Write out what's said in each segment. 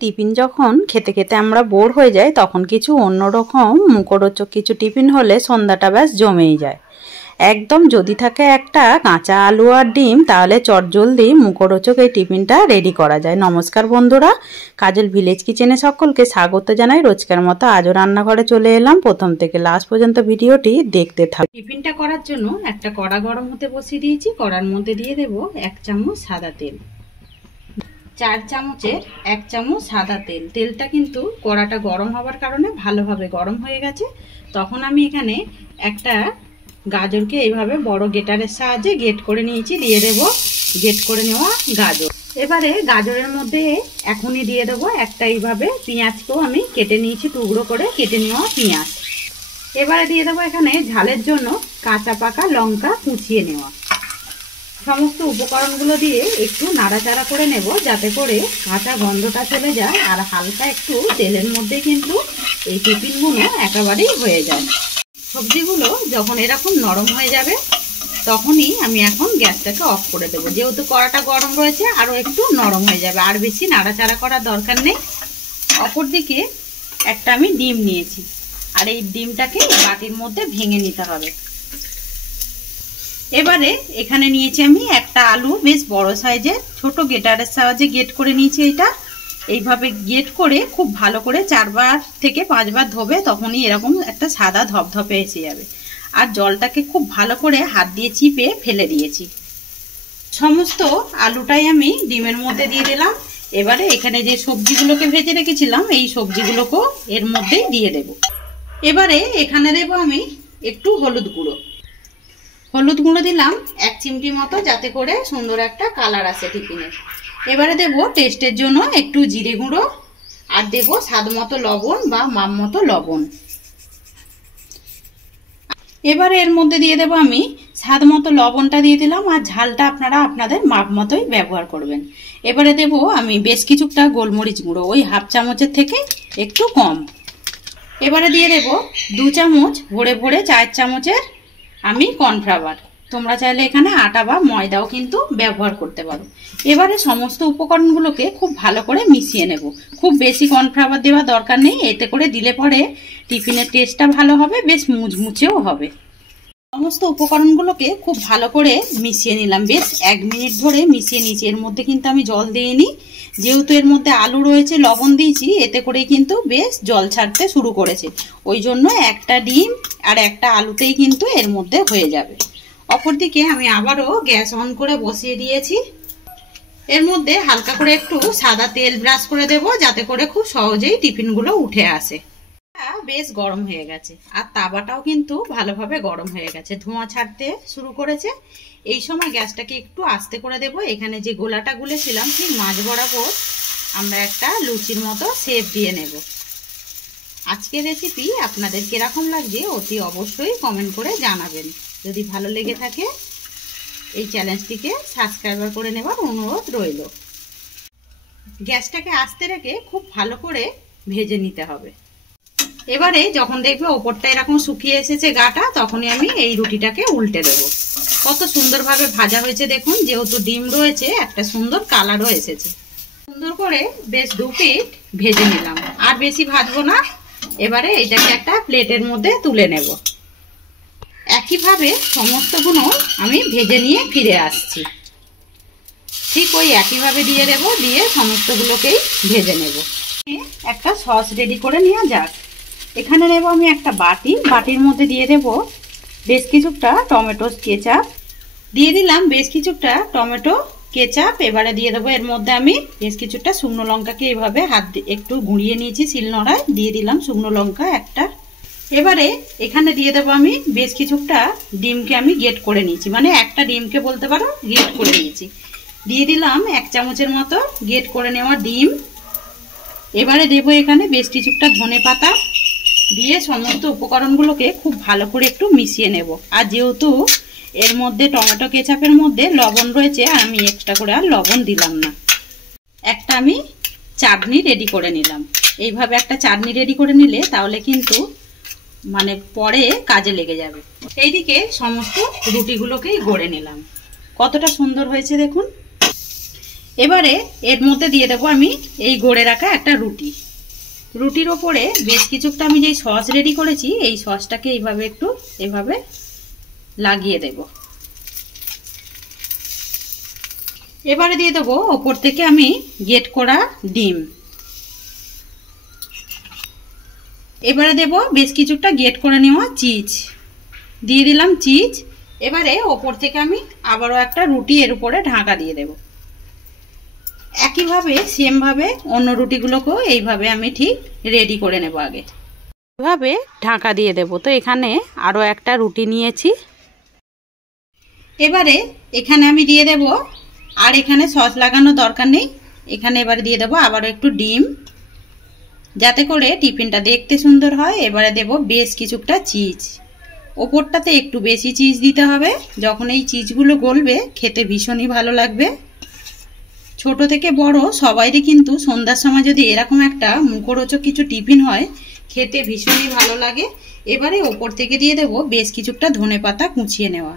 Tiffin যখন খেতে খেতে আমরা বোর হয়ে যাই তখন কিছু অন্যরকম মুখরোচক কিছু টিফিন হলে সন্ধ্যাটা ব্যাস জমেই যায়। একদম যদি থাকে একটা কাঁচা আলু আর ডিম তাহলে চটজলদি মুখরোচক এই টিফিনটা রেডি করা যায়। নমস্কার বন্ধুরা, কাজল ভিলেজ কিচেনে সকলকে স্বাগত জানাই। রোজকার মতো আজও রান্নাঘরে চলে এলাম। প্রথম থেকে লাস্ট পর্যন্ত ভিডিওটি দেখতে থাকুন। টিফিনটা করার জন্য একটা কড়া গরম হতে বসিয়ে দিয়েছি। কড়ার মধ্যে দিয়ে দেব 1 চামচ সাদা তেল। 4 চামচের 1 চামচ সাদা তেল। তেলটা কিন্তু কড়াটা গরম হওয়ার কারণে ভালোভাবে গরম হয়ে গেছে। তখন আমি এখানে একটা গাজরকে এইভাবে বড় গেটারের সাহায্যে গেট করে নিয়েছি। দিয়ে দেব গেট করে নেওয়া গাজর। এবারে গাজরের মধ্যে এখনই দিয়ে দেবো একটা এইভাবে পেঁয়াজকেও আমি কেটে নিয়েছি, টুকরো করে কেটে নেওয়া পেঁয়াজ। এবারে দিয়ে দেবো এখানে ঝালের জন্য কাঁচা পাকা লঙ্কা কুচিয়ে নেওয়া। সমস্ত উপকরণগুলো দিয়ে একটু নাড়াচাড়া করে নেব যাতে করে কাঁচা গন্ধটা চলে যায় আর হালকা একটু তেলের মধ্যে কিন্তু এই টিফিনগুলো একেবারেই হয়ে যায়। সবজিগুলো যখন এরকম নরম হয়ে যাবে তখনই আমি এখন গ্যাসটাকে অফ করে দেবো। যেহেতু কড়াটা গরম রয়েছে আরও একটু নরম হয়ে যাবে, আর বেশি নাড়াচাড়া করার দরকার নেই। অপরদিকে একটা আমি ডিম নিয়েছি আর এই ডিমটাকে বাটির মধ্যে ভেঙে নিতে হবে। এবারে এখানে নিয়েছি আমি একটা আলু, বেশ বড় সাইজের, ছোট গেটারের সাহায্যে গেট করে নিয়েছি। এটা এইভাবে গেট করে খুব ভালো করে 4 বার থেকে 5 বার ধোবে, তখনই এরকম একটা সাদা ধপধপে এসে যাবে। আর জলটাকে খুব ভালো করে হাত দিয়ে চিপে ফেলে দিয়েছি। সমস্ত আলুটাই আমি ডিমের মধ্যে দিয়ে দিলাম। এবারে এখানে যে সবজিগুলোকে ভেজে রেখেছিলাম এই সবজিগুলোকেও এর মধ্যেই দিয়ে দেব। এবারে এখানে দেব আমি একটু হলুদ গুঁড়ো। হলুদ গুঁড়ো দিলাম 1 চিমটি মতো, যাতে করে সুন্দর একটা কালার আসে টিফিনের। এবারে দেব টেস্টের জন্য একটু জিরে গুঁড়ো আর দেব স্বাদ মতো লবণ বা মাপ মতো লবণ। এবারে এর মধ্যে দিয়ে দেব আমি স্বাদ মতো লবণটা দিয়ে দিলাম, আর ঝালটা আপনারা আপনাদের মাপ মতোই ব্যবহার করবেন। এবারে দেব আমি বেশ কিছুটা গোলমরিচ গুঁড়ো, ওই 1/2 চামচের থেকে একটু কম। এবারে দিয়ে দেব 2 চামচ ভরে ভরে 4 চামচের আমি কর্নফ্লাওয়ার। তোমরা চাইলে এখানে আটা বা ময়দাও কিন্তু ব্যবহার করতে পারো। এবারে সমস্ত উপকরণগুলোকে খুব ভালো করে মিশিয়ে নেব। খুব বেশি কর্নফ্লাওয়ার দেওয়ার দরকার নেই, এতে করে দিলে পরে টিফিনের টেস্টটা ভালো হবে, বেশ মুচমুচেও হবে। সমস্ত উপকরণগুলোকে খুব ভালো করে মিশিয়ে নিলাম। বেশ 1 মিনিট ধরে মিশিয়ে নিয়েছি। এর মধ্যে কিন্তু আমি জল দিইনি, যেহেতু এর মধ্যে আলু রয়েছে, লবণ দিয়েছি, এতে করে কিন্তু বেশ জল ছাড়তে শুরু করেছে। ওই জন্য একটা ডিম আর একটা আলুতেই কিন্তু এর মধ্যে হয়ে যাবে। অপরদিকে আমি আবারও গ্যাস অন করে বসিয়ে দিয়েছি। এর মধ্যে হালকা করে একটু সাদা তেল ব্রাশ করে দেব, যাতে করে খুব সহজেই টিফিনগুলো উঠে আসে। বেশ গরম হয়ে গেছে আর তাওয়াটাও কিন্তু ভালোভাবে গরম হয়ে গেছে, ধোঁয়া ছাড়তে শুরু করেছে। এই সময় গ্যাসটাকে একটু আস্তে করে দেব। এখানে যে গোলাটা গুলেছিলাম ঠিক মাঝ বরাবর আমরা একটা লুচির মতো শেপ দিয়ে নেব। আজকের রেসিপি আপনাদের কিরকম লাগছে অতি অবশ্যই কমেন্ট করে জানাবেন। যদি ভালো লেগে থাকে এই চ্যানেলটিকে সাবস্ক্রাইব করে নেবার অনুরোধ রইল। গ্যাসটাকে আস্তে রেখে খুব ভালো করে ভেজে নিতে হবে। এবারে যখন দেখবে ওপরটা এরকম শুকিয়ে এসেছে গাটা, তখনই আমি এই রুটিটাকে উল্টে দেব। কত সুন্দরভাবে ভাজা হয়েছে দেখুন, যেহেতু ডিম রয়েছে একটা সুন্দর কালারও এসেছে। সুন্দর করে বেশ 2 পিঠ ভেজে নিলাম, আর বেশি ভাজবো না। এবারে এটাকে একটা প্লেটের মধ্যে তুলে নেব। একইভাবে সমস্তগুলো আমি ভেজে নিয়ে ফিরে আসছি। ঠিক ওই একইভাবে দিয়ে দেব, দিয়ে সমস্তগুলোকেই ভেজে নেব। একটা সস রেডি করে নেওয়া যাক। এখানে নেব আমি একটা বাটি, বাটির মধ্যে দিয়ে দেব বেশ কিছুটা টমেটো কেচাপ। দিয়ে দিলাম বেশ কিছুটা টমেটো কেচাপ। এবারে দিয়ে দেবো এর মধ্যে আমি বেশ কিছুটা শুকনো লঙ্কাকে এভাবে হাত দিয়ে একটু গুঁড়িয়ে নিয়েছি শিলনোড়ায়, দিয়ে দিলাম শুকনো লঙ্কা একটা। এবারে এখানে দিয়ে দেবো আমি বেশ কিছুটা ডিমকে আমি গেট করে নিয়েছি, মানে একটা ডিমকে বলতে পারো গেট করে নিয়েছি। দিয়ে দিলাম 1 চামচের মতো গেট করে নেওয়া ডিম। এবারে দেবো এখানে বেশ কিছুটা ধনেপাতা, দিয়ে সমস্ত উপকরণগুলোকে খুব ভালো করে একটু মিশিয়ে নেব। আর যেহেতু এর মধ্যে টমেটো কেচাপের মধ্যে লবণ রয়েছে, আমি এক্সট্রা করে আর লবণ দিলাম না। একটা আমি চাটনি রেডি করে নিলাম। এইভাবে একটা চাটনি রেডি করে নিলে তাহলে কিন্তু মানে পরে কাজে লেগে যাবে। এইদিকে সমস্ত রুটিগুলোকেই গড়ে নিলাম। কতটা সুন্দর হয়েছে দেখুন। এবারে এর মধ্যে দিয়ে দেবো আমি এই গড়ে রাখা একটা রুটি। রুটির ওপরে বেশ কিছুটা আমি যেই সস রেডি করেছি এই সসটাকে এইভাবে একটু এভাবে লাগিয়ে দেব। এবারে দিয়ে দেবো ওপর থেকে আমি গ্রেট করা ডিম। এবারে দেব বেশ কিছুটা গ্রেট করে নেওয়া চিজ, দিয়ে দিলাম চিজ। এবারে ওপর থেকে আমি আবারও একটা রুটি এর উপরে ঢাকা দিয়ে দেব। একইভাবে সেম ভাবে অন্য রুটিগুলোকেও এইভাবে আমি ঠিক রেডি করে নেব। আগে এভাবে ঢাকা দিয়ে দেব। তো এখানে আরও একটা রুটি নিয়েছি। এবারে এখানে আমি দিয়ে দেব, আর এখানে সস লাগানোর দরকার নেই, এখানে এবারে দিয়ে দেব আবারও একটু ডিম, যাতে করে টিফিনটা দেখতে সুন্দর হয়। এবারে দেব বেশ কিছুটা চিজ, ওপরটাতে একটু বেশি চিজ দিতে হবে। যখন এই চিজগুলো গলবে খেতে ভীষণই ভালো লাগবে। ছোট থেকে বড় সবাইরই কিন্তু সন্ধ্যার সময় যদি এরকম একটা মুখরোচক কিছু টিফিন হয় খেতে ভীষণই ভালো লাগে। এবারে ওপর থেকে দিয়ে দেব বেশ কিছুটা ধনেপাতা কুচিয়ে নেওয়া।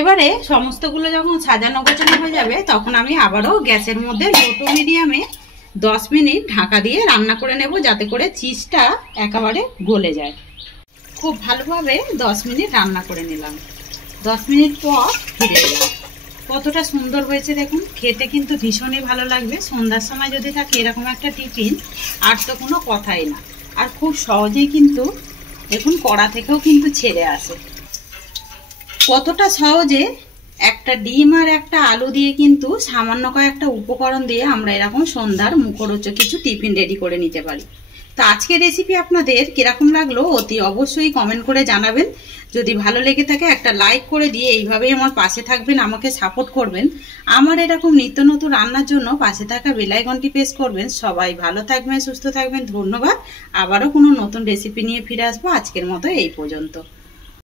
এবারে সমস্তগুলো যখন সাজানো গোছানো হয়ে যাবে তখন আমি আবারও গ্যাসের মধ্যে লো টু মিডিয়ামে 10 মিনিট ঢাকা দিয়ে রান্না করে নেব, যাতে করে চিজটা একেবারে গলে যায়। খুব ভালোভাবে 10 মিনিট রান্না করে নিলাম। 10 মিনিট পর ফিরে এলাম। কতটা সুন্দর হয়েছে দেখুন, খেতে কিন্তু ভীষণই ভালো লাগবে। সন্ধ্যার সময় যদি থাকে এরকম একটা টিফিন আর তো কোনো কথাই না। আর খুব সহজেই কিন্তু দেখুন কড়া থেকেও কিন্তু ছেড়ে আসে। কতটা সহজে একটা ডিম আর একটা আলু দিয়ে কিন্তু সামান্য কয়েকটা উপকরণ দিয়ে আমরা এরকম সন্ধ্যার মুখরোচক কিছু টিফিন রেডি করে নিতে পারি। তো আজকের রেসিপি আপনাদের কিরকম লাগলো অতি অবশ্যই কমেন্ট করে জানাবেন। যদি ভালো লেগে থাকে একটা লাইক করে দিয়ে এইভাবেই আমার পাশে থাকবেন, আমাকে সাপোর্ট করবেন। আমার এরকম নিত্য নতুন রান্নার জন্য পাশে থাকা বেল আইকনটি প্রেস করবেন। সবাই ভালো থাকবেন, সুস্থ থাকবেন। ধন্যবাদ। আবারও কোনো নতুন রেসিপি নিয়ে ফিরে আসবো। আজকের মতো এই পর্যন্ত।